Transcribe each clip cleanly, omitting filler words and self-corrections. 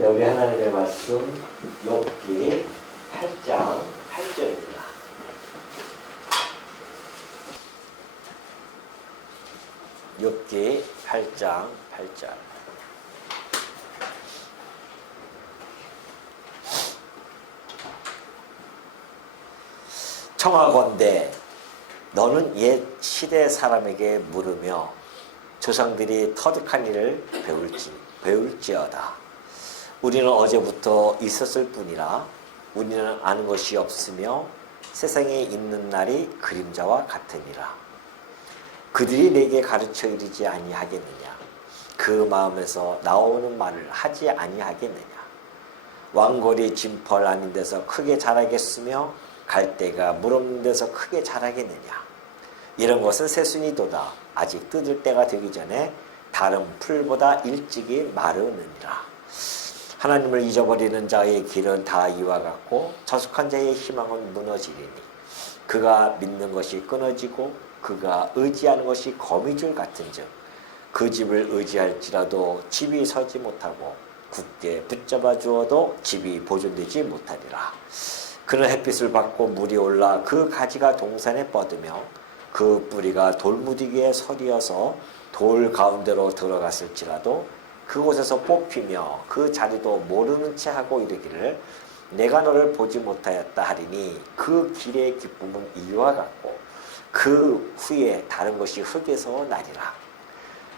여기 하나님의 말씀 욥기 8장 8절입니다. 욥기 8장 8절. 청하건대 너는 옛 시대 사람에게 물으며 조상들이 터득한 일을 배울지어다. 우리는 어제부터 있었을 뿐이라 우리는 아는 것이 없으며 세상에 있는 날이 그림자와 같으니라. 그들이 내게 가르쳐 이르지 아니하겠느냐? 그 마음에서 나오는 말을 하지 아니하겠느냐? 왕거리 진펄 아닌 데서 크게 자라겠으며 갈대가 물 없는 데서 크게 자라겠느냐? 이런 것은 새순이도다. 아직 뜯을 때가 되기 전에 다른 풀보다 일찍이 마르느니라. 하나님을 잊어버리는 자의 길은 다 이와 같고 저속한 자의 희망은 무너지리니 그가 믿는 것이 끊어지고 그가 의지하는 것이 거미줄 같은즉 그 집을 의지할지라도 집이 서지 못하고 굳게 붙잡아 주어도 집이 보존되지 못하리라. 그는 햇빛을 받고 물이 올라 그 가지가 동산에 뻗으며 그 뿌리가 돌무디기에 서리어서 돌 가운데로 들어갔을지라도 그곳에서 뽑히며 그 자리도 모르는 채 하고 이르기를 내가 너를 보지 못하였다 하리니 그 길의 기쁨은 이와 같고 그 후에 다른 것이 흙에서 나리라.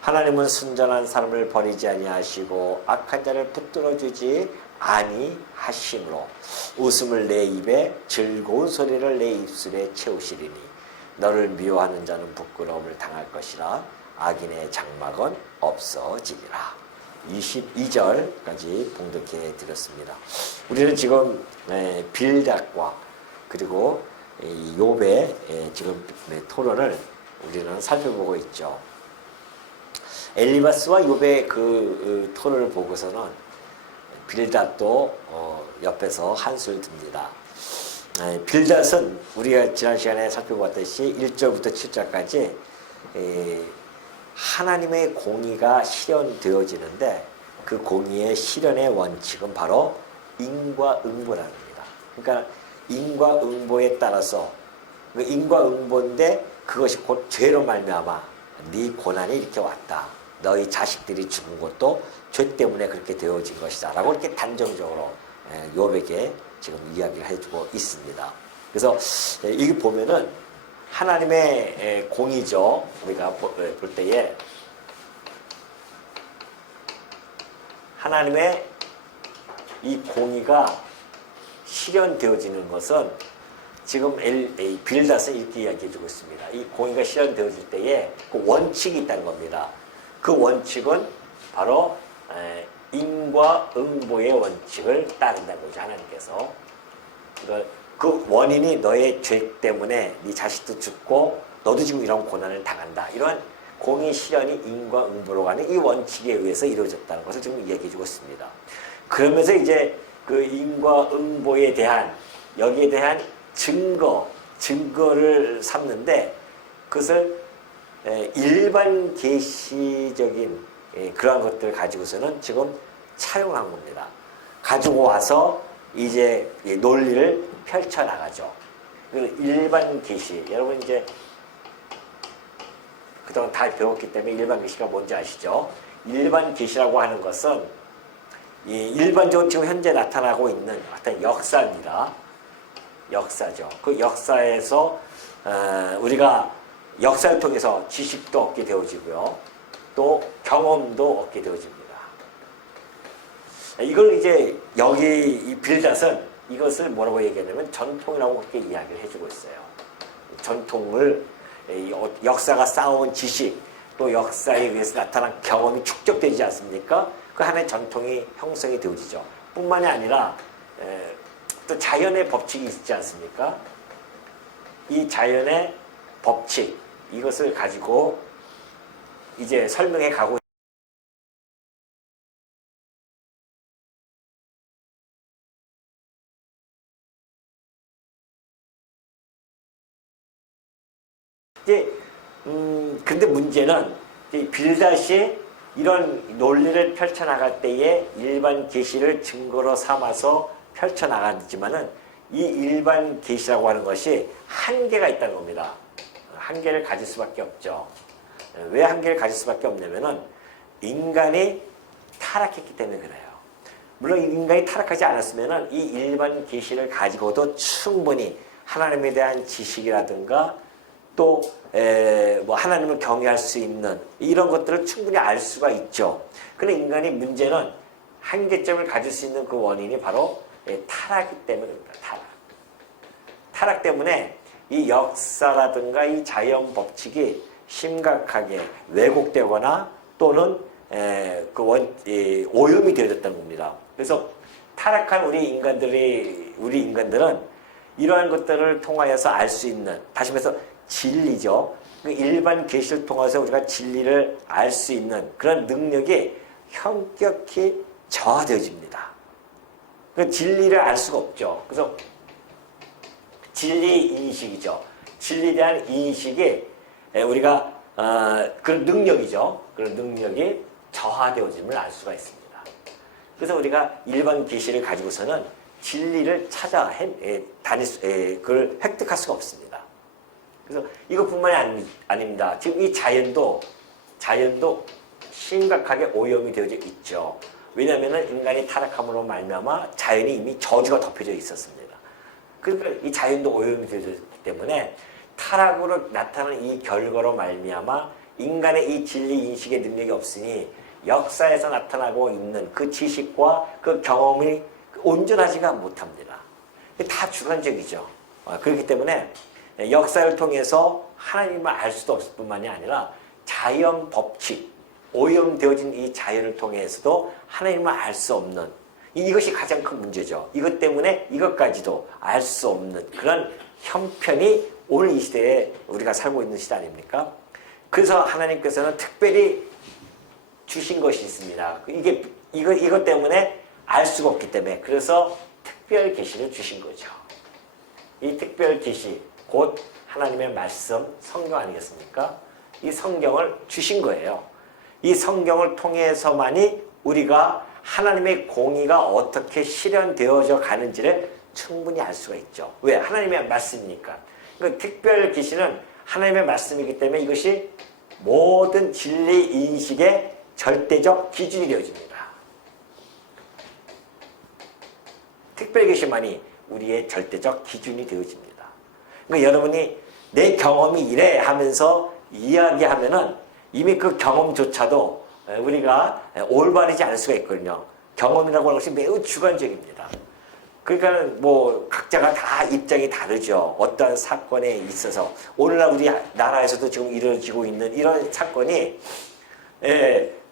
하나님은 순전한 사람을 버리지 아니하시고 악한 자를 붙들어 주지 아니하심으로 웃음을 내 입에 즐거운 소리를 내 입술에 채우시리니 너를 미워하는 자는 부끄러움을 당할 것이라. 악인의 장막은 없어지리라. 22절까지 봉독해 드렸습니다. 우리는 지금 빌닷과 그리고 욥의 지금 토론을 우리는 살펴보고 있죠. 엘리바스와 욥의 그 토론을 보고서는 빌닷도 옆에서 한술 듭니다. 빌닷은 우리가 지난 시간에 살펴봤듯이 1절부터 7절까지 하나님의 공의가 실현되어지는데 그 공의의 실현의 원칙은 바로 인과응보랍니다. 그러니까 인과응보에 따라서 인과응보인데 그것이 곧 죄로 말미암아 네 고난이 이렇게 왔다. 너희 자식들이 죽은 것도 죄 때문에 그렇게 되어진 것이다. 라고 이렇게 단정적으로 욥에게 지금 이야기를 해주고 있습니다. 그래서 이게 보면은 하나님의 공의죠. 우리가 볼 때에 하나님의 이 공의가 실현되어지는 것은 지금 빌닷은 이렇게 이야기해주고 있습니다. 이 공의가 실현되어질 때에 그 원칙이 있다는 겁니다. 그 원칙은 바로 인과응보의 원칙을 따른다고죠. 하나님께서 그 원인이 너의 죄 때문에 네 자식도 죽고 너도 지금 이런 고난을 당한다. 이런 공의 실현이 인과응보로 가는 이 원칙에 의해서 이루어졌다는 것을 지금 이야기해 주고 있습니다. 그러면서 이제 그 인과응보에 대한 여기에 대한 증거를 삼는데 그것을 일반 계시적인 그러한 것들을 가지고서는 지금 차용한 겁니다. 가지고 와서 이제 논리를 펼쳐나가죠. 일반 계시, 여러분 이제 그동안 다 배웠기 때문에 일반 계시가 뭔지 아시죠? 일반 계시라고 하는 것은 일반적으로 지금 현재 나타나고 있는 어떤 역사입니다. 역사죠. 그 역사에서 우리가 역사를 통해서 지식도 얻게 되어지고요. 또 경험도 얻게 되어집니다. 이걸 이제 여기 이 빌닷은 이것을 뭐라고 얘기하냐면 전통이라고 그렇게 이야기를 해주고 있어요. 전통을 역사가 쌓아온 지식 또 역사에 의해서 나타난 경험이 축적되지 않습니까? 그 하나의 전통이 형성이 되어지죠. 뿐만이 아니라 또 자연의 법칙이 있지 않습니까? 이 자연의 법칙 이것을 가지고 이제 설명해 가고 이제 근데 문제는 빌닷이 이런 논리를 펼쳐나갈 때에 일반 계시를 증거로 삼아서 펼쳐나가지만은 이 일반 계시라고 하는 것이 한계가 있다는 겁니다. 한계를 가질 수밖에 없죠. 왜 한계를 가질 수밖에 없냐면은 인간이 타락했기 때문에 그래요. 물론 인간이 타락하지 않았으면은 이 일반 계시를 가지고도 충분히 하나님에 대한 지식이라든가 또 뭐 하나님을 경외할 수 있는 이런 것들을 충분히 알 수가 있죠. 그런데 인간의 문제는 한계점을 가질 수 있는 그 원인이 바로 타락이기 때문입니다. 타락 때문에 이 역사라든가 이 자연 법칙이 심각하게 왜곡되거나 또는 오염이 되어졌다는 겁니다. 그래서 타락한 우리 인간들은 이러한 것들을 통하여서 알 수 있는, 다시 말해서 진리죠. 일반 계시를 통해서 우리가 진리를 알 수 있는 그런 능력이 현격히 저하되어집니다. 그 진리를 알 수가 없죠. 그래서 진리 인식이죠. 진리에 대한 인식이 우리가 그런 능력이죠. 그런 능력이 저하되어짐을 알 수가 있습니다. 그래서 우리가 일반 계시를 가지고서는 진리를 찾아 그걸 획득할 수가 없습니다. 그래서 이것뿐만이 아닙니다. 지금 이 자연도 심각하게 오염이 되어져 있죠. 왜냐하면 인간이 타락함으로 말미암아 자연이 이미 저주가 덮여져 있었습니다. 그러니까 이 자연도 오염이 되어졌기 때문에 타락으로 나타나는 이 결과로 말미암아 인간의 이 진리 인식의 능력이 없으니 역사에서 나타나고 있는 그 지식과 그 경험이 온전하지가 못합니다. 다 주관적이죠. 그렇기 때문에 역사를 통해서 하나님을 알 수도 없을 뿐만이 아니라 자연 법칙, 오염되어진 이 자연을 통해서도 하나님을 알 수 없는, 이것이 가장 큰 문제죠. 이것 때문에 이것까지도 알 수 없는 그런 형편이 오늘 이 시대에 우리가 살고 있는 시대 아닙니까? 그래서 하나님께서는 특별히 주신 것이 있습니다. 이것 때문에 알 수가 없기 때문에, 그래서 특별 계시를 주신 거죠. 이 특별 계시, 곧 하나님의 말씀, 성경 아니겠습니까? 이 성경을 주신 거예요. 이 성경을 통해서만이 우리가 하나님의 공의가 어떻게 실현되어져 가는지를 충분히 알 수가 있죠. 왜? 하나님의 말씀이니까. 그러니까 특별 계시는 하나님의 말씀이기 때문에 이것이 모든 진리 인식의 절대적 기준이 되어집니다. 특별 계시만이 우리의 절대적 기준이 되어집니다. 그러니까 여러분이 내 경험이 이래 하면서 이야기하면은 이미 그 경험조차도 우리가 올바르지 않을 수가 있거든요. 경험이라고 하는 것이 매우 주관적입니다. 그러니까 뭐 각자가 다 입장이 다르죠. 어떠한 사건에 있어서 오늘날 우리 나라에서도 지금 이루어지고 있는 이런 사건이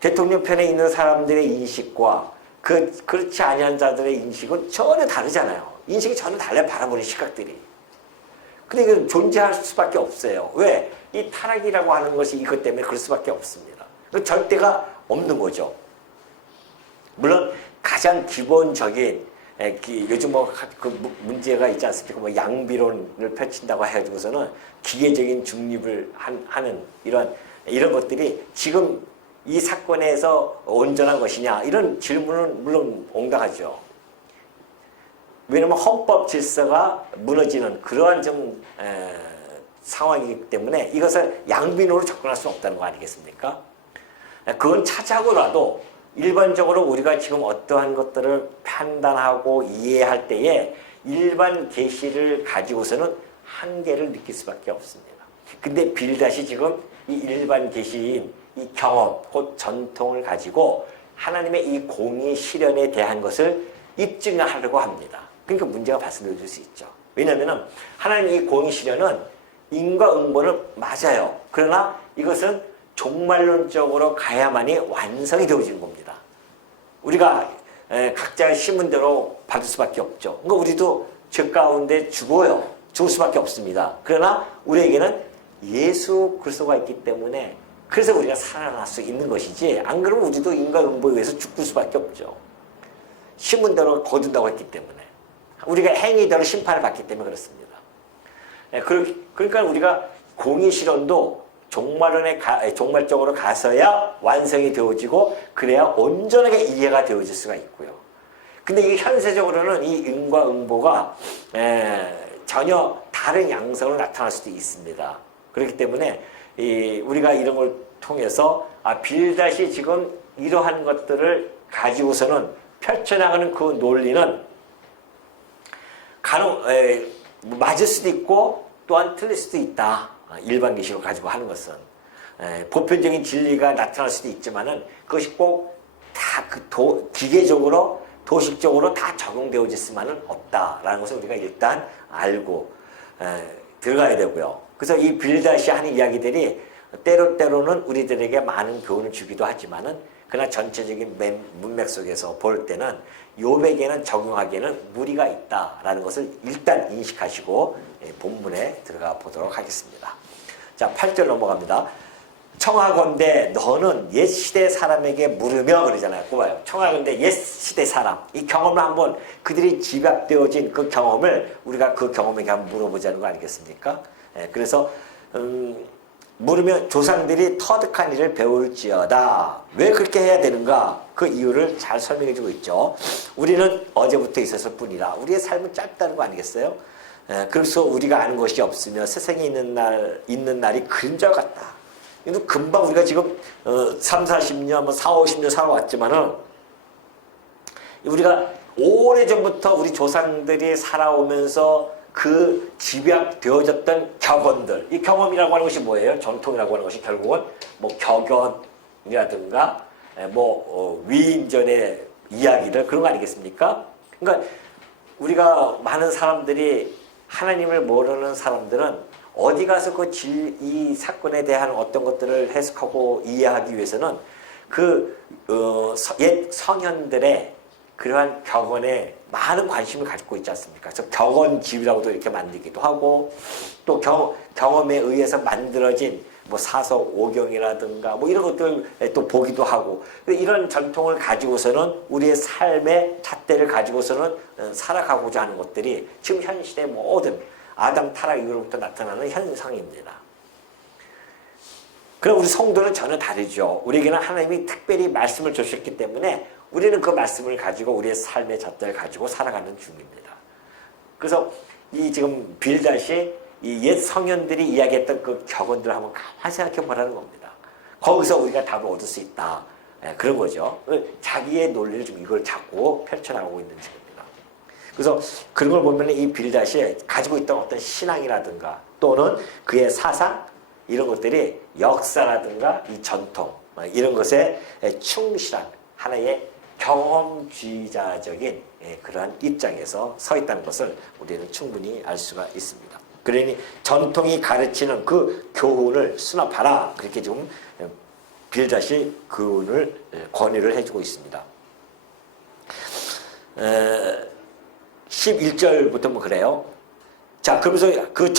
대통령 편에 있는 사람들의 인식과 그렇지 아니한 자들의 인식은 전혀 다르잖아요. 인식이 전혀 달라요. 바라보는 시각들이. 근데 이건 존재할 수밖에 없어요. 왜? 이 타락이라고 하는 것이 이것 때문에 그럴 수밖에 없습니다. 절대가 없는 거죠. 물론 가장 기본적인 요즘 그 문제가 있지 않습니까? 뭐 양비론을 펼친다고 해가지고서는 기계적인 중립을 하는 이런 것들이 지금 이 사건에서 온전한 것이냐 이런 질문은 물론 옹당하죠. 왜냐하면 헌법 질서가 무너지는 그러한 상황이기 때문에 이것을 양비론으로 접근할 수 없다는 거 아니겠습니까? 그건 차치하고라도 일반적으로 우리가 지금 어떠한 것들을 판단하고 이해할 때에 일반 계시를 가지고서는 한계를 느낄 수밖에 없습니다. 근데 빌닷이 지금 이 일반 계시인 이 경험, 곧 전통을 가지고 하나님의 이 공의 실현에 대한 것을 입증하려고 합니다. 그러니까 문제가 발생될 수 있죠. 왜냐하면 하나님의 이 공의 실현은 인과응보는 맞아요. 그러나 이것은 종말론적으로 가야만이 완성이 되어지는 겁니다. 우리가 각자의 신분대로 받을 수밖에 없죠. 그러니까 우리도 죄 가운데 죽어요. 죽을 수밖에 없습니다. 그러나 우리에게는 예수 그리스도가 있기 때문에 그래서 우리가 살아날 수 있는 것이지, 안 그러면 우리도 인과응보에 의해서 죽을 수밖에 없죠. 신분대로 거둔다고 했기 때문에. 우리가 행위대로 심판을 받기 때문에 그렇습니다. 그러니까 우리가 공의 실현도 종말적으로 가서야 완성이 되어지고 그래야 온전하게 이해가 되어질 수가 있고요. 근데 이게 현세적으로는 이 응과 응보가 전혀 다른 양상으로 나타날 수도 있습니다. 그렇기 때문에 우리가 이런 걸 통해서 빌닷이 지금 이러한 것들을 가지고서는 펼쳐나가는 그 논리는 맞을 수도 있고 또한 틀릴 수도 있다. 일반 계시를 가지고 하는 것은 보편적인 진리가 나타날 수도 있지만은 그것이 꼭 다 기계적으로 도식적으로 다 적용되어질 수만은 없다라는 것을 우리가 일단 알고 들어가야 되고요. 그래서 이 빌닷이 하는 이야기들이 때로는 우리들에게 많은 교훈을 주기도 하지만은 그러나 전체적인 문맥 속에서 볼 때는 욥에게는 적용하기에는 무리가 있다라는 것을 일단 인식하시고 본문에 들어가 보도록 하겠습니다. 자, 8절 넘어갑니다. 청하건대 너는 옛 시대 사람에게 물으며 그러잖아요. 꼽아요. 청하건대 옛 시대 사람. 이 경험을 한번 그들이 집약되어진 그 경험을 우리가 그 경험에게 한번 물어보자는 거 아니겠습니까? 그래서 물으면 조상들이 터득한 일을 배울지어다. 왜 그렇게 해야 되는가? 그 이유를 잘 설명해 주고 있죠. 우리는 어제부터 있었을 뿐이라 우리의 삶은 짧다는 거 아니겠어요? 그래서 우리가 아는 것이 없으며 세상에 있는 날이 그림자 같다. 이거 금방 우리가 지금 3, 40년, 4, 50년 살아왔지만은 우리가 오래전부터 우리 조상들이 살아오면서 그 집약되어졌던 격언들, 이 경험이라고 하는 것이 뭐예요? 전통이라고 하는 것이 결국은 뭐 격언이라든가 위인전의 이야기들 그런 거 아니겠습니까? 그러니까 우리가 많은 사람들이 하나님을 모르는 사람들은 어디 가서 이 사건에 대한 어떤 것들을 해석하고 이해하기 위해서는 옛 성현들의 그러한 격언에 많은 관심을 가지고 있지 않습니까? 그래서 격언집이라고도 이렇게 만들기도 하고 또 경험에 의해서 만들어진 사서 오경이라든가 이런 것들 또 보기도 하고 이런 전통을 가지고서는 우리의 삶의 잣대를 가지고서는 살아가고자 하는 것들이 지금 현 시대 모든 아담 타락 이후로부터 나타나는 현상입니다. 그럼 우리 성도는 전혀 다르죠. 우리에게는 하나님이 특별히 말씀을 주셨기 때문에 우리는 그 말씀을 가지고 우리의 삶의 잣대를 가지고 살아가는 중입니다. 그래서 이 지금 빌닷이 이 옛 성현들이 이야기했던 그 격언들을 한번 가만히 생각해 보라는 겁니다. 거기서 우리가 답을 얻을 수 있다. 그런 거죠. 자기의 논리를 좀 이걸 자꾸 펼쳐나가고 있는 중입니다. 그래서 그런 걸 보면 이 빌닷이 가지고 있던 어떤 신앙이라든가 또는 그의 사상 이런 것들이 역사라든가 이 전통 이런 것에 충실한 하나의 경험주의자적인 그러한 입장에서 서 있다는 것을 우리는 충분히 알 수가 있습니다. 그러니 전통이 가르치는 그 교훈을 수납하라. 그렇게 좀 빌닷이 교훈을 권유를 해주고 있습니다. 11절부터 뭐 그래요. 자, 그러면서 그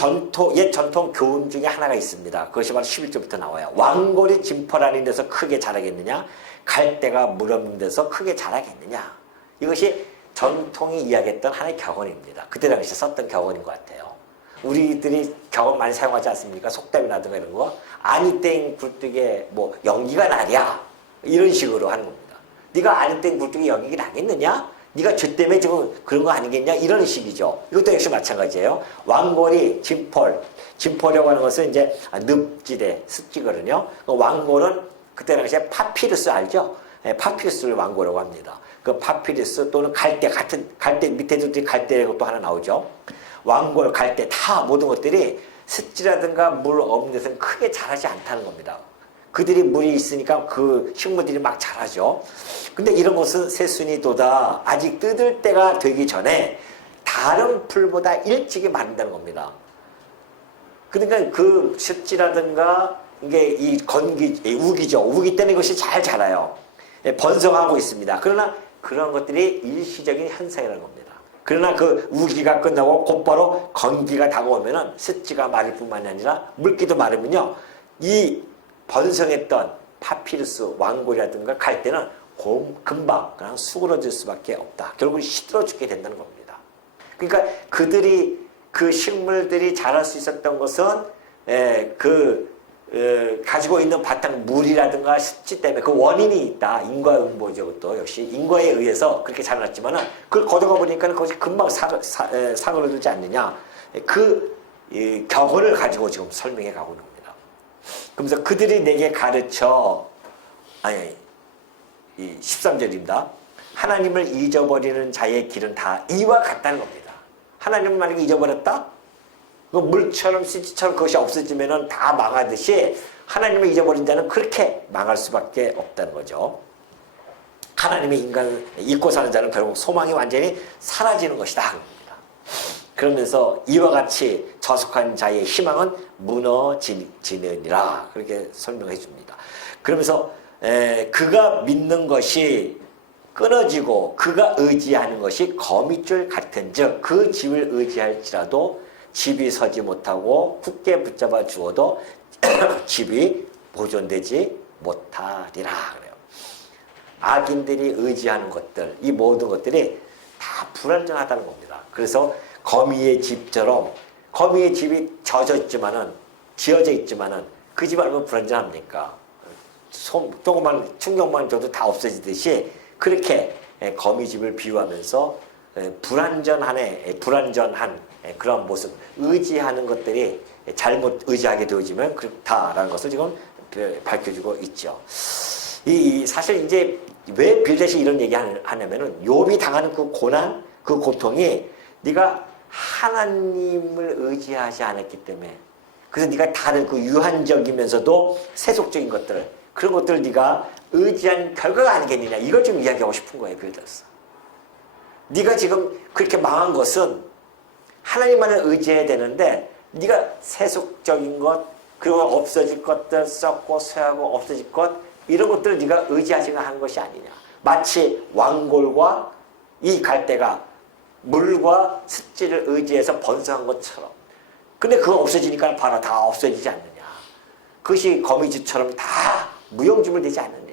옛 전통 교훈 중에 하나가 있습니다. 그것이 바로 11절부터 나와요. 왕골이 진펄하는 데서 크게 자라겠느냐? 갈대가 물 없는 데서 크게 자라겠느냐? 이것이 전통이 이야기했던 하나의 격언입니다. 그때 당시에 썼던 격언인 것 같아요. 우리들이 격언 많이 사용하지 않습니까? 속담이라든가 이런 거. 아니땡 굴뚝에 연기가 나랴. 이런 식으로 하는 겁니다. 네가 아니땡 굴뚝에 연기가 나겠느냐? 네가 죄 때문에 지금 그런 거 아니겠냐? 이런 식이죠. 이것도 역시 마찬가지예요. 왕골이 진포라고 하는 것은 이제 늪지대, 습지거든요. 왕골은 그때 당시에 파피루스 알죠? 파피루스를 왕골이라고 합니다. 그 파피루스 또는 갈대 밑에도 갈대라고 또 하나 나오죠. 왕골, 갈대 다 모든 것들이 습지라든가 물 없는 데서는 크게 자라지 않다는 겁니다. 그들이 물이 있으니까 그 식물들이 막 자라죠. 근데 이런 것은 새순이도다. 아직 뜯을 때가 되기 전에 다른 풀보다 일찍이 마른다는 겁니다. 그러니까 그 습지라든가 이게 우기죠. 우기 때는 이것이 잘 자라요. 번성하고 있습니다. 그러나 그런 것들이 일시적인 현상이라는 겁니다. 그러나 그 우기가 끝나고 곧바로 건기가 다가오면은 습지가 마를 뿐만이 아니라 물기도 마르면요. 이 번성했던 파피루스 왕골이라든가 갈대는 금방 그냥 수그러질 수밖에 없다. 결국 시들어 죽게 된다는 겁니다. 그러니까 그 식물들이 자랄 수 있었던 것은 가지고 있는 바탕 물이라든가 습지 때문에 그 원인이 있다. 인과응보죠. 그것도 역시 인과에 의해서 그렇게 자랐지만은 그걸 걷어가 보니까 그것이 금방 사그러들지 않느냐. 그 격언을 가지고 지금 설명해 가고 있는 겁니다. 그러면서 그들이 내게 가르쳐 이 13절입니다. 하나님을 잊어버리는 자의 길은 다 이와 같다는 겁니다. 하나님을 만약에 잊어버렸다? 그 물처럼 씨처럼 그것이 없어지면은 다 망하듯이 하나님을 잊어버린 자는 그렇게 망할 수밖에 없다는 거죠. 하나님의 인간을 잊고 사는 자는 결국 소망이 완전히 사라지는 것이다. 그러면서 이와 같이 저속한 자의 희망은 무너지느니라. 그렇게 설명해 줍니다. 그러면서 그가 믿는 것이 끊어지고 그가 의지하는 것이 거미줄 같은즉 그 집을 의지할지라도 집이 서지 못하고 굳게 붙잡아 주어도 집이 보존되지 못하리라 그래요. 악인들이 의지하는 것들, 이 모든 것들이 다 불안정하다는 겁니다. 그래서 거미의 집처럼 거미의 집이 지어져 있지만은 그 집이 얼마나 불안정합니까? 조그만 충격만 줘도 다 없어지듯이 그렇게 거미집을 비유하면서 불안전한 그런 모습, 의지하는 것들이 잘못 의지하게 되어지면 그렇다라는 것을 지금 밝혀주고 있죠. 사실 이제 왜 빌닷이 이런 얘기 하냐면은 욥이 당하는 그 고난, 그 고통이 네가 하나님을 의지하지 않았기 때문에 그래서 네가 다른 그 유한적이면서도 세속적인 것들 그런 것들을 네가 의지한 결과가 아니겠느냐 이걸 좀 이야기하고 싶은 거예요. 빌닷은. 네가 지금 그렇게 망한 것은 하나님만을 의지해야 되는데 네가 세속적인 것 그리고 없어질 것들 썩고 쇠하고 없어질 것 이런 것들을 네가 의지하지 않은 것이 아니냐. 마치 왕골과 이 갈대가 물과 습지를 의지해서 번성한 것처럼 근데 그거 없어지니까 봐라 다 없어지지 않느냐. 그것이 거미집처럼 다 무용지물 되지 않느냐.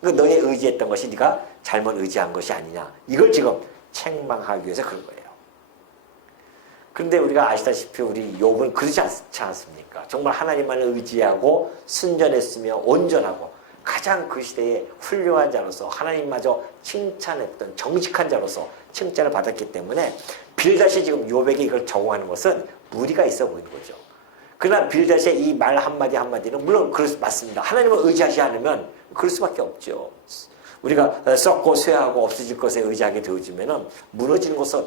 그러니까 너의 의지했던 것이 네가 잘못 의지한 것이 아니냐. 이걸 지금 책망하기 위해서 그런 거예요. 그런데 우리가 아시다시피 우리 욥은 그렇지 않지 않습니까? 정말 하나님만을 의지하고 순전했으며 온전하고 가장 그 시대에 훌륭한 자로서 하나님마저 칭찬했던 정직한 자로서 칭찬을 받았기 때문에 빌닷이 지금 욥에게 이걸 적용하는 것은 무리가 있어 보이는 거죠. 그러나 빌닷의 이 말 한마디 한마디는 물론 맞습니다. 하나님을 의지하지 않으면 그럴 수밖에 없죠. 우리가 썩고 쇠하고 없어질 것에 의지하게 되어지면 무너지는 것은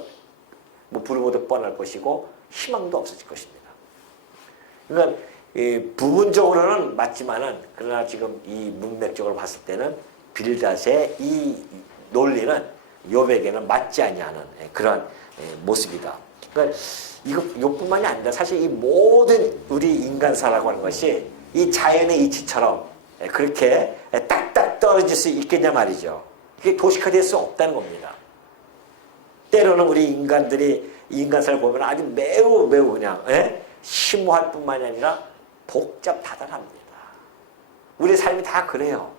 불보듯 뻔할 것이고 희망도 없어질 것입니다. 그러니까 부분적으로는 맞지만은 그러나 지금 이 문맥적으로 봤을 때는 빌닷의 이 논리는 욥에게는 맞지 아니하는 그런 모습이다. 그러니까 이것뿐만이 아니라 사실 이 모든 우리 인간사라고 하는 것이 이 자연의 이치처럼 그렇게 딱딱 떨어질 수 있겠냐 말이죠. 그게 도식화될 수 없다는 겁니다. 때로는 우리 인간들이 인간사를 보면 아주 매우 그냥 심오할 뿐만이 아니라 복잡하다랍니다. 우리 삶이 다 그래요.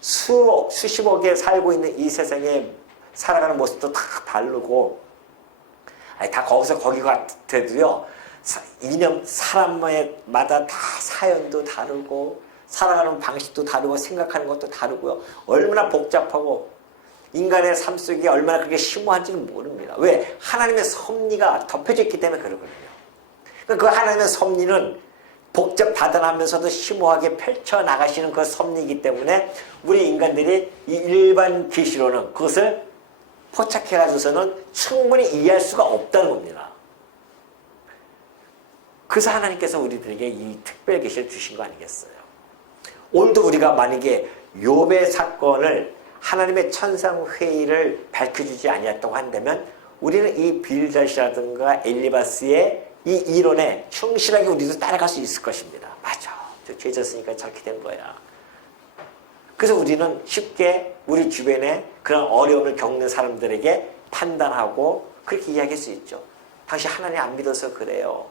수십억에 살고 있는 이 세상에 살아가는 모습도 다 다르고 다 거기서 거기 같아도요. 사람마다 다 사연도 다르고 살아가는 방식도 다르고 생각하는 것도 다르고요. 얼마나 복잡하고 인간의 삶 속에 얼마나 그게 심오한지는 모릅니다. 왜? 하나님의 섭리가 덮여져 있기 때문에 그러거든요. 그 하나님의 섭리는 복잡하다면서도 심오하게 펼쳐나가시는 그 섭리이기 때문에 우리 인간들이 이 일반 계시로는 그것을 포착해가지고서는 충분히 이해할 수가 없다는 겁니다. 그래서 하나님께서 우리들에게 이 특별 계시를 주신 거 아니겠어요? 오늘도 우리가 만약에 욥의 사건을 하나님의 천상회의를 밝혀주지 아니었다고 한다면 우리는 이 빌닷이라든가 엘리바스의 이 이론에 충실하게 우리도 따라갈 수 있을 것입니다. 맞아. 저 죄 졌으니까 저렇게 된 거야. 그래서 우리는 쉽게 우리 주변에 그런 어려움을 겪는 사람들에게 판단하고 그렇게 이야기할 수 있죠. 당신 하나님 안 믿어서 그래요.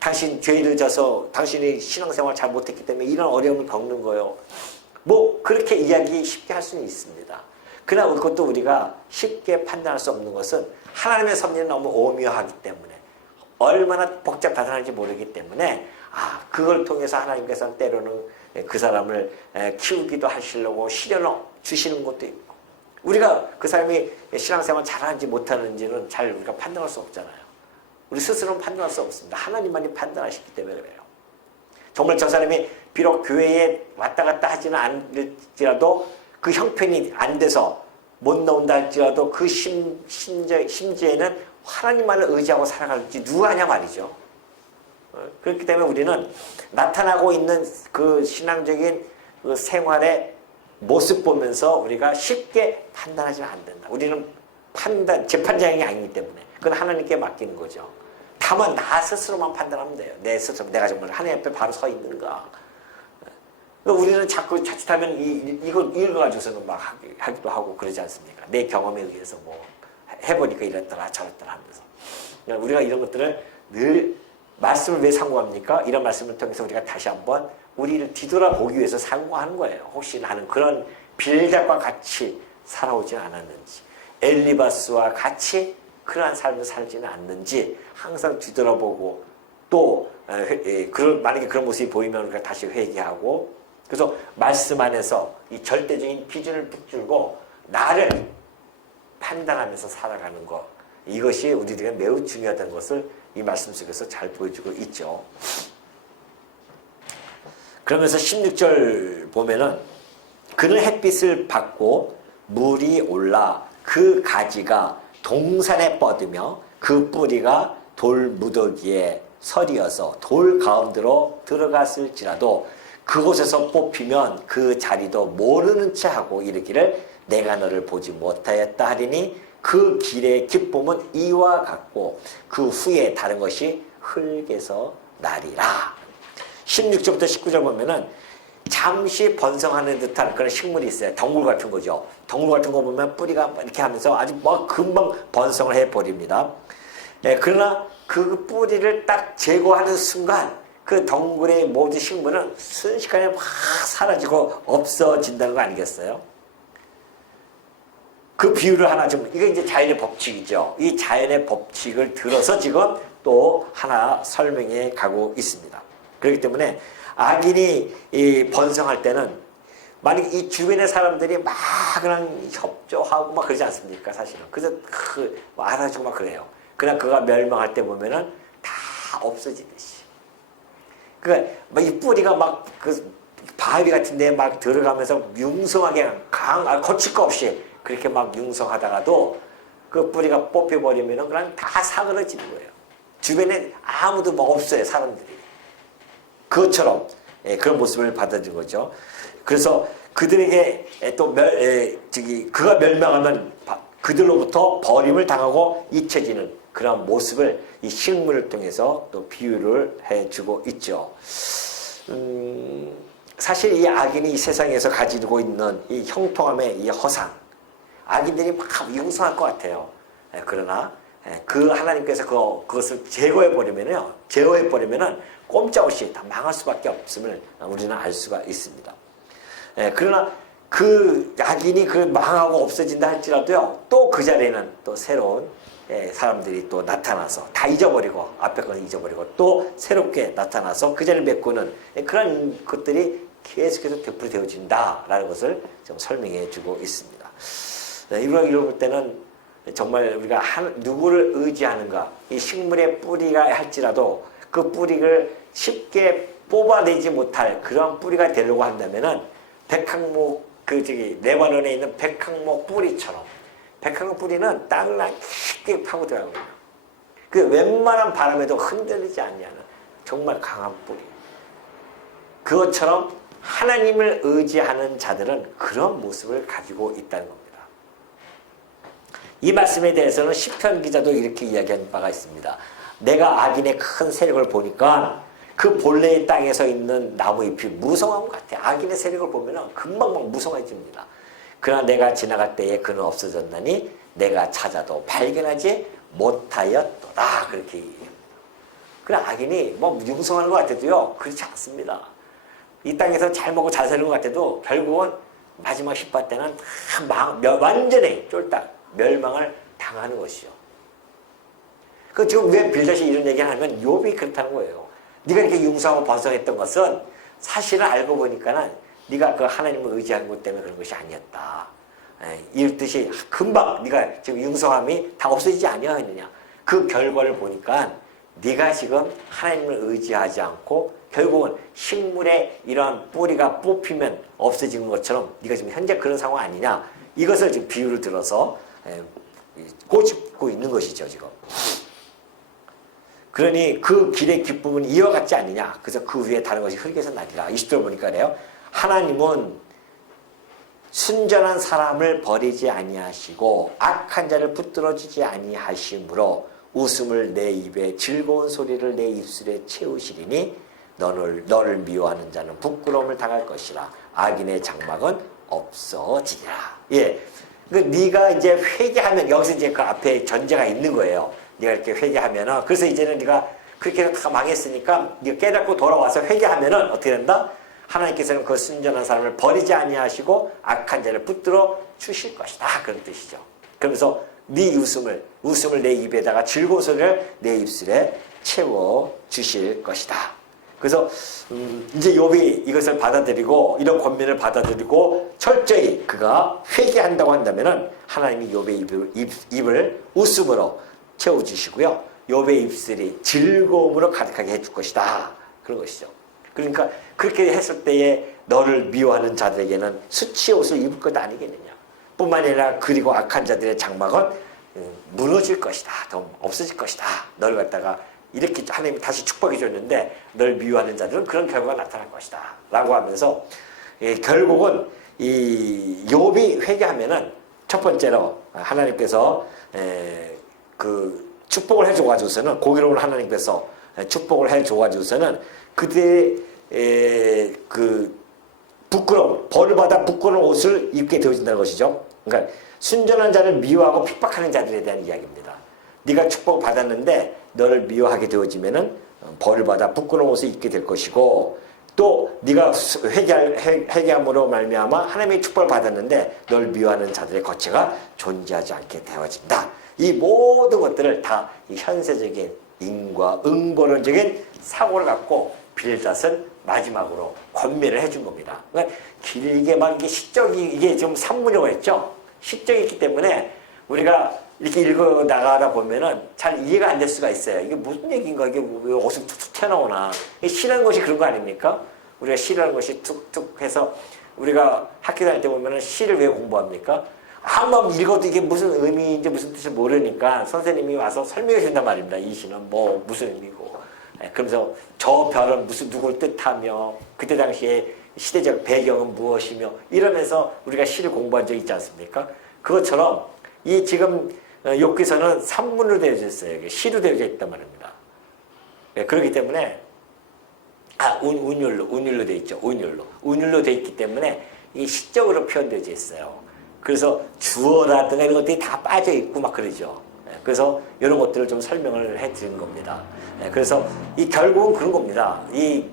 당신 죄를 져서 당신이 신앙생활 잘 못했기 때문에 이런 어려움을 겪는 거예요. 그렇게 이야기 쉽게 할 수는 있습니다. 그러나 그것도 우리가 쉽게 판단할 수 없는 것은 하나님의 섭리는 너무 오묘하기 때문에 얼마나 복잡하다는지 모르기 때문에 그걸 통해서 하나님께서는 때로는 그 사람을 키우기도 하시려고 시련을 주시는 것도 있고, 우리가 그 사람이 신앙생활 잘하는지 못하는지는 잘 우리가 판단할 수 없잖아요. 우리 스스로는 판단할 수 없습니다. 하나님만이 판단하시기 때문에 그래요. 정말 저 사람이 비록 교회에 왔다 갔다 하지는 않을지라도 그 형편이 안 돼서 못 나온다 할지라도 그 심지에는 하나님만을 의지하고 살아갈지 누가 하냐 말이죠. 그렇기 때문에 우리는 나타나고 있는 그 신앙적인 그 생활의 모습 보면서 우리가 쉽게 판단하지는 안 된다. 우리는 재판장이 아니기 때문에 그건 하나님께 맡기는 거죠. 다만 나 스스로만 판단하면 돼요. 내 스스로 내가 정말 하나님 앞에 바로 서 있는가. 우리는 자꾸 자칫하면 이걸 가지고서는 막 하기도 하고 그러지 않습니까? 내 경험에 의해서 뭐 해보니까 이랬더라 저랬더라 하면서. 우리가 이런 것들을 늘 말씀을 왜 상고합니까? 이런 말씀을 통해서 우리가 다시 한번 우리를 뒤돌아보기 위해서 상고하는 거예요. 혹시 나는 그런 빌답과 같이 살아오지 않았는지, 엘리바스와 같이 그러한 삶을 살지는 않는지 항상 뒤돌아보고, 또 만약에 그런 모습이 보이면 우리가 다시 회개하고, 그래서 말씀 안에서 이 절대적인 기준을 붙들고 나를 판단하면서 살아가는 것, 이것이 우리들에게 매우 중요하다는 것을 이 말씀 속에서 잘 보여주고 있죠. 그러면서 16절 보면은 그는 햇빛을 받고 물이 올라 그 가지가 동산에 뻗으며 그 뿌리가 돌 무더기에 서리어서 돌 가운데로 들어갔을지라도 그곳에서 뽑히면 그 자리도 모르는 채 하고 이르기를 내가 너를 보지 못하였다 하리니 그 길의 기쁨은 이와 같고 그 후에 다른 것이 흙에서 나리라. 16절부터 19절 보면은 잠시 번성하는 듯한 그런 식물이 있어요. 덩굴 같은 거죠. 덩굴 같은 거 보면 뿌리가 이렇게 하면서 아주 금방 번성을 해버립니다. 그러나 그 뿌리를 딱 제거하는 순간 그 덩굴의 모든 식물은 순식간에 확 사라지고 없어진다는 거 아니겠어요? 그 비유를 하나 좀, 이게 이제 자연의 법칙이죠. 이 자연의 법칙을 들어서 지금 또 하나 설명해 가고 있습니다. 그렇기 때문에 악인이 번성할 때는 만약 이 주변의 사람들이 막 그냥 협조하고 막 그러지 않습니까? 사실은. 그래서 알아주고 막 그래요. 그냥 그가 멸망할 때 보면은 다 없어지듯이. 그러니까 이 뿌리가 막 그 바위 같은 데 막 들어가면서 융성하게 거칠 거 없이 그렇게 막 융성하다가도 그 뿌리가 뽑혀버리면은 그냥 다 사그러지는 거예요. 주변에 아무도 뭐 없어요, 사람들이. 그것처럼 그런 모습을 받아들인 거죠. 그래서 그들에게 또 그가 멸망하면 그들로부터 버림을 당하고 잊혀지는 그런 모습을 이 식물을 통해서 또 비유를 해주고 있죠. 사실 이 악인이 이 세상에서 가지고 있는 이 형통함의 이 허상, 악인들이 막 융성할 것 같아요. 그러나 그 하나님께서 그것을 제어해버리면은 꼼짝없이 다 망할 수밖에 없음을 우리는 알 수가 있습니다. 그러나 그 악인이 그 망하고 없어진다 할지라도요, 또 그 자리에는 또 새로운 사람들이 또 나타나서 다 잊어버리고 앞에 거는 잊어버리고 또 새롭게 나타나서 그 자리를 메꾸는 그런 것들이 계속해서 되풀이되어진다라는 것을 좀 설명해 주고 있습니다. 이걸 볼 때는 정말 우리가 누구를 의지하는가, 이 식물의 뿌리가 할지라도 그 뿌리를 쉽게 뽑아내지 못할 그런 뿌리가 되려고 한다면은 백항목 레바논에 있는 백항목 뿌리처럼, 백항목 뿌리는 땅을 깊게 파고 들어가고요. 그 웬만한 바람에도 흔들리지 않냐는 정말 강한 뿌리. 그것처럼 하나님을 의지하는 자들은 그런 모습을 가지고 있다는 겁니다. 이 말씀에 대해서는 시편 기자도 이렇게 이야기한 바가 있습니다. 내가 악인의 큰 세력을 보니까 그 본래의 땅에 서 있는 나무 잎이 무성한 것 같아. 악인의 세력을 보면 금방 막 무성해집니다. 그러나 내가 지나갈 때에 그는 없어졌나니 내가 찾아도 발견하지 못하였더라. 그렇게 얘기합니다. 그래, 악인이 뭐 융성하는 것 같아도요, 그렇지 않습니다. 이 땅에서 잘 먹고 잘 사는 것 같아도 결국은 마지막 10파 때는 완전히 쫄딱 멸망을 당하는 것이요. 그 지금 왜 빌닷이 이런 얘기를 하면 욥이 그렇다는 거예요. 네가 이렇게 융성하고 번성했던 것은 사실은 알고 보니까는 네가 그 하나님을 의지하는 것 때문에 그런 것이 아니었다. 이랬듯이 금방 네가 지금 융성함이 다 없어지지 아니하느냐. 그 결과를 보니까 네가 지금 하나님을 의지하지 않고 결국은 식물의 이런 뿌리가 뽑히면 없어지는 것처럼 네가 지금 현재 그런 상황 아니냐. 이것을 지금 비유를 들어서 꼬집고 있는 것이죠, 지금. 그러니 그 길의 기쁨은 이와 같지 않느냐. 그래서 그 위에 다른 것이 흐르게 해서 나리라. 20절 보니까 그래요. 하나님은 순전한 사람을 버리지 아니하시고 악한 자를 붙들어주지 아니하심으로 웃음을 내 입에 즐거운 소리를 내 입술에 채우시리니 너를 미워하는 자는 부끄러움을 당할 것이라. 악인의 장막은 없어지리라. 예, 그 네가 이제 회개하면 여기서 이제 그 앞에 전제가 있는 거예요. 네가 이렇게 회개하면은 그래서 이제는 네가 그렇게 해서 다 망했으니까 네가 깨닫고 돌아와서 회개하면은 어떻게 된다? 하나님께서는 그 순전한 사람을 버리지 아니하시고 악한 자를 붙들어 주실 것이다. 그런 뜻이죠. 그러면서 네 웃음을 내 입에다가 즐거운 소리를 내 입술에 채워 주실 것이다. 그래서 이제 욥이 이것을 받아들이고 이런 권면을 받아들이고 철저히 그가 회개한다고 한다면은 하나님이 욥의 입을 웃음으로 채워 주시고요. 욥의 입술이 즐거움으로 가득하게 해줄 것이다. 그런 것이죠. 그러니까 그렇게 했을 때에 너를 미워하는 자들에게는 수치의 옷을 입을 것 아니겠느냐. 뿐만 아니라 그리고 악한 자들의 장막은 무너질 것이다. 더 없어질 것이다. 너를 갖다가 이렇게 하나님이 다시 축복해 줬는데 널 미워하는 자들은 그런 결과가 나타날 것이다. 라고 하면서 결국은 이 욥이 회개하면은 첫 번째로 하나님께서 그 축복을 해줘 가지고서는 공의로운 하나님께서 축복을 해줘 가지고서는 그들의 그 부끄러움, 벌을 받아 부끄러운 옷을 입게 되어진다는 것이죠. 그러니까 순전한 자를 미워하고 핍박하는 자들에 대한 이야기입니다. 네가 축복을 받았는데 너를 미워하게 되어지면은 벌을 받아 부끄러운 옷을 입게 될 것이고, 또 네가 회개함으로 말미암아 하나님의 축복을 받았는데 널 미워하는 자들의 거처가 존재하지 않게 되어진다. 이 모든 것들을 다 이 현세적인 인과 응보론적인 사고를 갖고 빌닷은 마지막으로 권면을 해준 겁니다. 그러니까 길게 막 이게 이게 좀 산문이라고 했죠. 시적이 있기 때문에 우리가 이렇게 읽어 나가다 보면은 잘 이해가 안 될 수가 있어요. 이게 무슨 얘기인가? 이게 왜 어디서 툭툭 튀어나오나? 시라는 것이 그런 거 아닙니까? 우리가 시라는 것이 툭툭 해서 우리가 학교 다닐 때 보면은 시를 왜 공부합니까? 한번 읽어도 이게 무슨 의미인지 무슨 뜻을 모르니까 선생님이 와서 설명해 준단 말입니다. 이 시는 뭐 무슨 의미고. 그러면서 저 별은 무슨 누굴 뜻하며 그때 당시에 시대적 배경은 무엇이며 이러면서 우리가 시를 공부한 적이 있지 않습니까? 그것처럼 이 지금 욥기서는 산문으로 되어져 있어요. 시로 되어져 있단 말입니다. 그렇기 때문에 운율로 되어 있죠. 운율로 되어 있기 때문에 이 시적으로 표현되어져 있어요. 그래서 주어라든가 이런 것들이 다 빠져 있고 막 그러죠. 그래서 이런 것들을 좀 설명을 해드린 겁니다. 그래서 이 결국은 그런 겁니다. 이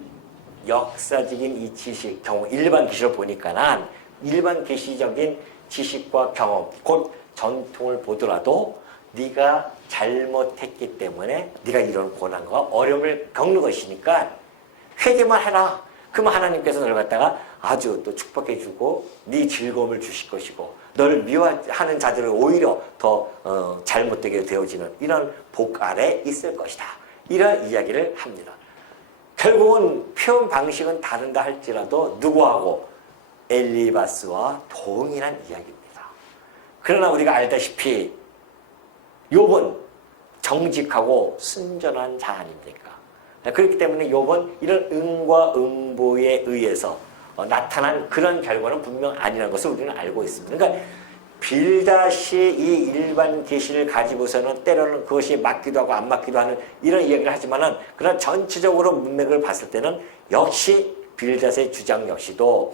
역사적인 이 지식, 경험, 일반 계시를 보니까는 일반 계시적인 지식과 경험, 곧 전통을 보더라도 네가 잘못했기 때문에 네가 이런 고난과 어려움을 겪는 것이니까 회개만 해라. 그러면 하나님께서 너를 갖다가 아주 또 축복해주고 네 즐거움을 주실 것이고 너를 미워하는 자들을 오히려 더 잘못되게 되어지는 이런 복 아래 있을 것이다. 이런 이야기를 합니다. 결국은 표현 방식은 다른다 할지라도 누구하고 엘리바스와 동일한 이야기입니다. 그러나 우리가 알다시피 욥은 정직하고 순전한 자 아닙니까? 그렇기 때문에 욥은 이런 응과 응보에 의해서 나타난 그런 결과는 분명 아니라는 것을 우리는 알고 있습니다. 그러니까 빌닷이 이 일반 계시를 가지고서는 때로는 그것이 맞기도 하고 안 맞기도 하는 이런 이야기를 하지만은 그러나 전체적으로 문맥을 봤을 때는 역시 빌닷의 주장 역시도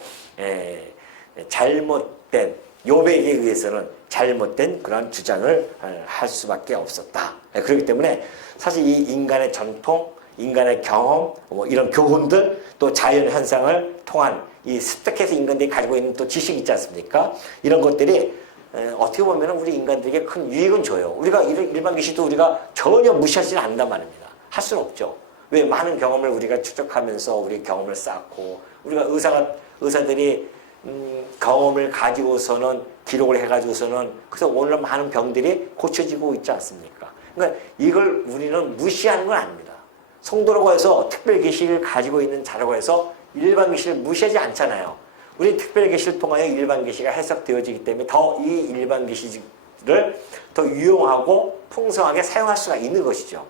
잘못된 욥에게 의해서는 잘못된 그런 주장을 할 수밖에 없었다. 그렇기 때문에 사실 이 인간의 전통, 인간의 경험, 뭐 이런 교훈들, 또 자연 현상을 통한 이 습득해서 인간들이 가지고 있는 또 지식이 있지 않습니까? 이런 것들이 어떻게 보면 우리 인간들에게 큰 유익은 줘요. 우리가 일반 계시도 우리가 전혀 무시하지는 않는단 말입니다. 할 수는 없죠. 왜 많은 경험을 우리가 추적하면서 우리 경험을 쌓고 우리가 의사들이 경험을 가지고서는 기록을 해가지고서는 그래서 오늘 많은 병들이 고쳐지고 있지 않습니까? 그러니까 이걸 우리는 무시하는 건 아닙니다. 성도라고 해서 특별 계시를 가지고 있는 자라고 해서 일반 계시를 무시하지 않잖아요. 우리 특별 계시를 통하여 일반 계시가 해석되어지기 때문에 더 이 일반 계시를 더 유용하고 풍성하게 사용할 수가 있는 것이죠.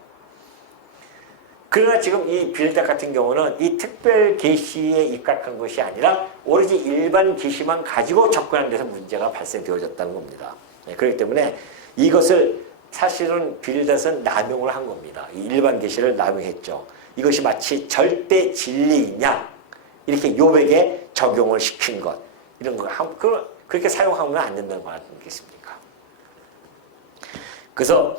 그러나 지금 이 빌닷 같은 경우는 이 특별 계시에 입각한 것이 아니라 오로지 일반 계시만 가지고 접근하는 데서 문제가 발생되어졌다는 겁니다. 그렇기 때문에 이것을 사실은 빌닷은 남용을 한 겁니다. 이 일반 계시를 남용했죠. 이것이 마치 절대 진리이냐 이렇게 욥에게 적용을 시킨 것 이런 거 그렇게 사용하면 안 된다는 거 아니겠습니까? 그래서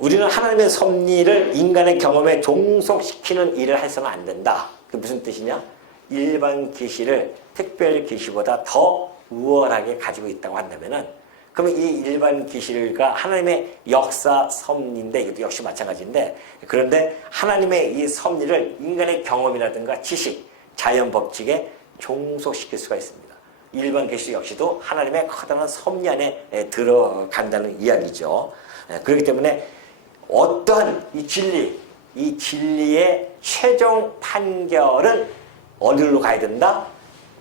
우리는 하나님의 섭리를 인간의 경험에 종속시키는 일을 해서는 안 된다. 그게 무슨 뜻이냐? 일반 계시를 특별 계시보다 더 우월하게 가지고 있다고 한다면은 그러면 이 일반 계시가 하나님의 역사 섭리인데 이것도 역시 마찬가지인데 그런데 하나님의 이 섭리를 인간의 경험이라든가 지식, 자연 법칙에 종속시킬 수가 있습니다. 일반 계시 역시도 하나님의 커다란 섭리 안에 들어간다는 이야기죠. 그렇기 때문에 어떠한 이 진리의 최종 판결은 어디로 가야 된다?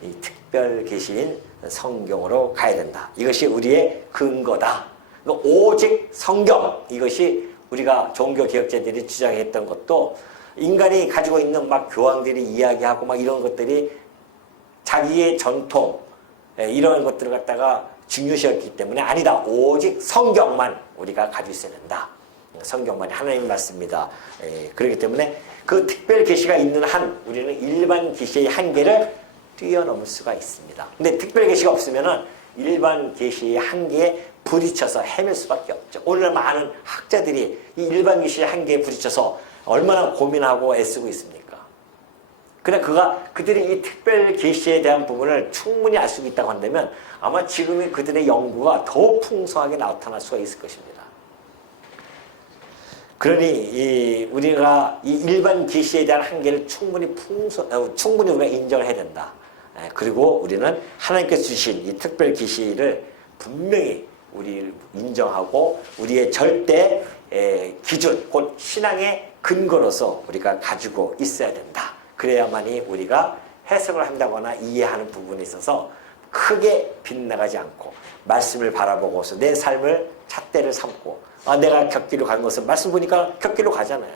이 특별 계시인 성경으로 가야 된다. 이것이 우리의 근거다. 오직 성경 이것이 우리가 종교개혁자들이 주장했던 것도 인간이 가지고 있는 막 교황들이 이야기하고 막 이런 것들이 자기의 전통 이런 것들을 갖다가 중요시했기 때문에 아니다. 오직 성경만 우리가 가지고 있어야 된다. 성경만이 하나님의 말씀입니다. 그렇기 때문에 그 특별 계시가 있는 한 우리는 일반 계시의 한계를 뛰어넘을 수가 있습니다. 근데 특별 계시가 없으면은 일반 계시의 한계에 부딪혀서 헤맬 수밖에 없죠. 오늘 많은 학자들이 이 일반 계시의 한계에 부딪혀서 얼마나 고민하고 애쓰고 있습니까? 그러나 그들이 이 특별 계시에 대한 부분을 충분히 알 수 있다고 한다면 아마 지금의 그들의 연구가 더 풍성하게 나타날 수가 있을 것입니다. 그러니 우리가 이 일반 계시에 대한 한계를 충분히 우리가 인정을 해야 된다. 그리고 우리는 하나님께서 주신 이 특별 계시를 분명히 우리 인정하고 우리의 절대 기준, 곧 신앙의 근거로서 우리가 가지고 있어야 된다. 그래야만이 우리가 해석을 한다거나 이해하는 부분에 있어서 크게 빗나가지 않고 말씀을 바라보고서 내 삶을 잣대를 삼고 내가 곁길로 가는 것은 말씀 보니까 곁길로 가잖아요.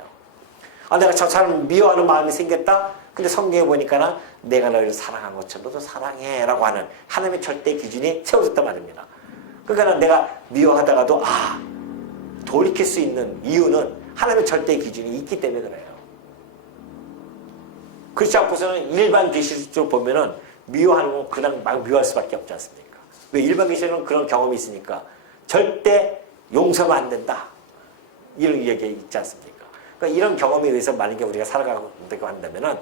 내가 저 사람 미워하는 마음이 생겼다? 근데 성경에 보니까 내가 너희를 사랑한 것처럼 너도 사랑해 라고 하는 하나님의 절대 기준이 세워졌단 말입니다. 그러니까 내가 미워하다가도 돌이킬 수 있는 이유는 하나님의 절대 기준이 있기 때문에 그래요. 그렇지 않고서는 일반 계시로 보면은 미워하는 건 그냥 막 미워할 수밖에 없지 않습니까? 왜 일반 계시는 그런 경험이 있으니까 절대 용서가 안 된다. 이런 얘기 있지 않습니까? 그러니까 이런 경험에 의해서 만약에 우리가 살아가고 한다면은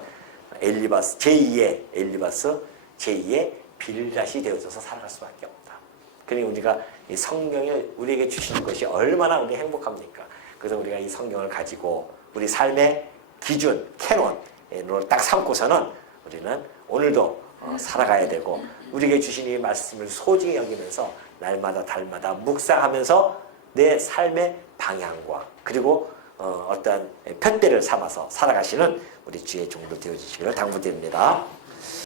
제2의 엘리바스, 제2의 빌닷이 되어져서 살아갈 수밖에 없다. 그러니 우리가 이 성경을 우리에게 주시는 것이 얼마나 우리 행복합니까? 그래서 우리가 이 성경을 가지고 우리 삶의 기준, 캐논을 딱 삼고서는 우리는 오늘도 살아가야 되고 우리에게 주신 이 말씀을 소중히 여기면서 날마다 달마다 묵상하면서 내 삶의 방향과 그리고 어떤 푯대를 삼아서 살아가시는 우리 주의 종들 되어주시기를 당부드립니다.